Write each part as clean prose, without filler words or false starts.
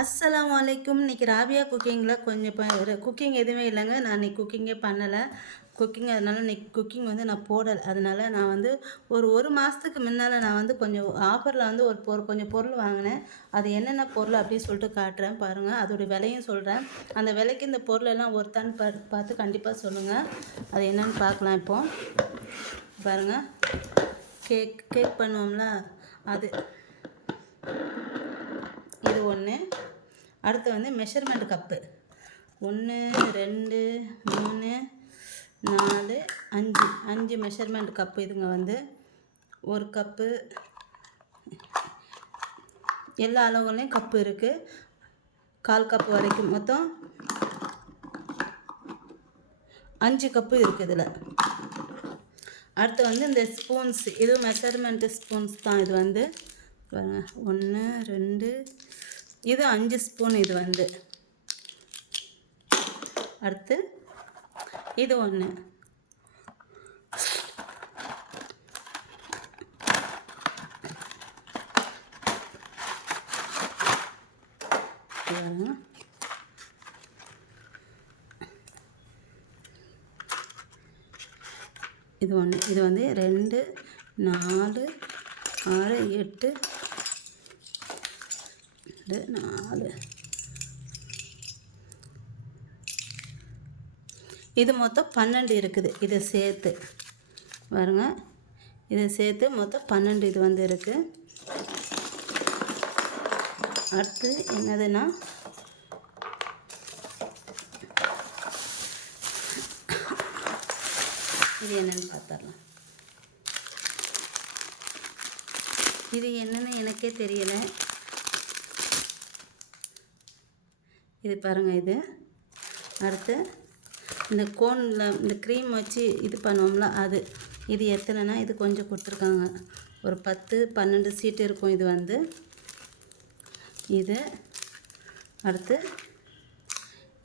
அஸ்ஸலாமு அலைக்கும். இன்றைக்கி ராபியா குக்கிங்கில் கொஞ்சம் ஒரு குக்கிங் எதுவுமே இல்லைங்க. நான் இன்றைக்கி குக்கிங்கே பண்ணலை. அதனால் இன்றைக்கி குக்கிங் நான் போடலை. அதனால் நான் ஒரு மாதத்துக்கு முன்னால் நான் கொஞ்சம் ஆஃபரில் கொஞ்சம் பொருள் வாங்கினேன். அது என்னென்ன பொருள் அப்படின்னு சொல்லிட்டு காட்டுறேன் பாருங்கள். அதோடைய விலையும் சொல்கிறேன். அந்த விலைக்கு இந்த பொருளெல்லாம் ஒருத்தான்னு பார்த்து கண்டிப்பாக சொல்லுங்கள். அது என்னென்னு பார்க்கலாம். இப்போது பாருங்கள், கேக் பண்ணுவோம்ல அது, இது ஒன்று. அடுத்து மெஷர்மெண்ட் கப்பு 1 2 3 4 5 மெஷர்மெண்ட் கப்பு. இதுங்க ஒரு கப்பு, எல்லா அளவுகளையும் கப்பு இருக்குது. 1/4 கப்பு வரைக்கும் மொத்தம் 5 கப்பு இருக்குது இதில். அடுத்து இந்த ஸ்பூன்ஸ், இது மெஷர்மெண்ட்டு ஸ்பூன்ஸ் தான். இது 1 2, இது 5 ஸ்பூன். இது அடுத்து இது 1, இது 1, இது 2 4 6 8 4, இது மொத்தம் 12 இருக்குது. இதை சேர்த்து பாருங்க, இதை சேர்த்து மொத்தம் 12 இது இருக்குது. அடுத்து என்னதுன்னா, இது என்னன்னு பார்த்துடலாம். இது என்னன்னு எனக்கே தெரியலை. இது பாருங்கள். இது அடுத்து இந்த கோனில் இந்த க்ரீம் வச்சு இது பண்ணுவோம்ல அது, இது எத்தனைனா இது கொஞ்சம் கொடுத்துருக்காங்க. ஒரு 10 12 சீட்டு இருக்கும். இது இது அடுத்து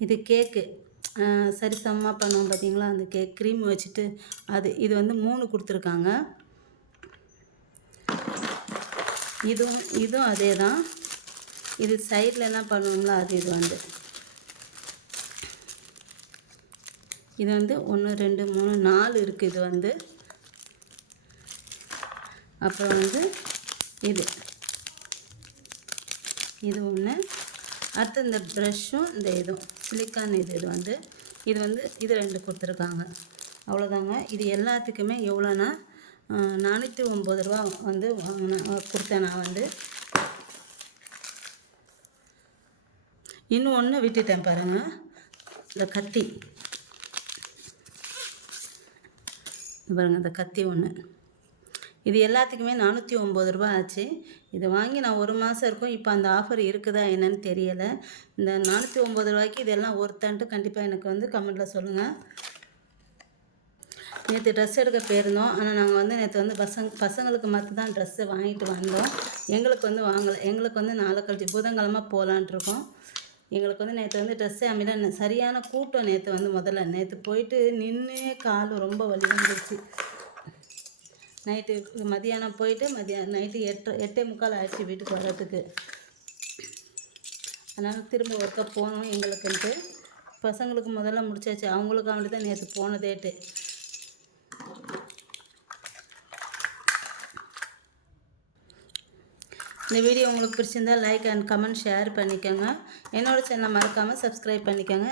இது கேக்கு சரிசமமாக பண்ணுவோம் பார்த்தீங்களா, அந்த கேக் க்ரீம் வச்சுட்டு அது, இது 3 கொடுத்துருக்காங்க. இதுவும் அதே தான். இது சைடில் என்ன பண்ணுவோம்ல அது, இது இது 1 2 3 4 இருக்குது. அப்புறம் இது 1. அடுத்து இந்த ப்ரஷ்ஷும் இந்த இதுவும் சிலிக்கான் இது 2 கொடுத்துருக்காங்க. அவ்வளோதாங்க. இது எல்லாத்துக்குமே எவ்வளோனா 409 ரூபா கொடுத்தேன் நான். இன்னும் ஒன்று விட்டுட்டேன் பாருங்கள், இந்த கத்தி பாருங்கள், இந்த கத்தி 1. இது எல்லாத்துக்குமே 409 ரூபா ஆச்சு. இதை வாங்கி நான் ஒரு மாதம் இருக்கும். இப்போ அந்த ஆஃபர் இருக்குதா என்னன்னு தெரியலை. இந்த 409 ரூபாய்க்கு இதெல்லாம் ஒருத்தான்ட்டு கண்டிப்பாக எனக்கு கமெண்ட்டில் சொல்லுங்கள். நேற்று ட்ரெஸ் எடுக்க போயிருந்தோம். ஆனால் நாங்கள் நேற்று பசங்களுக்கு மட்டும் தான் ட்ரெஸ்ஸு வாங்கிட்டு வந்தோம். எங்களுக்கு வாங்கலை. எங்களுக்கு நாளை கழிச்சு புதன்கிழமை போகலான்ட்ருக்கோம். எங்களுக்கு நேற்று ட்ரெஸ்ஸே அமையல. சரியான கூட்டம் நேற்று. நேற்று போயிட்டு நின்று கால் ரொம்ப வலி வந்துருச்சு. நைட்டு மதியானம் போயிட்டு நைட்டு 8:45 ஆயிடுச்சு வீட்டுக்கு வர்றதுக்கு. அதனால் திரும்ப ஒருக்கா போகணும் எங்களுக்குன்ட்டு. பசங்களுக்கு முதல்ல முடிச்சாச்சு, அவங்களுக்கு அவங்கள்ட்ட தான் நேற்று போன டேட்டு. இந்த வீடியோ உங்களுக்கு பிடிச்சிருந்தால் லைக் அண்ட் கமெண்ட் ஷேர் பண்ணிக்கோங்க. என்னோடய சேனலை மறக்காமல் சப்ஸ்கிரைப் பண்ணிக்கோங்க.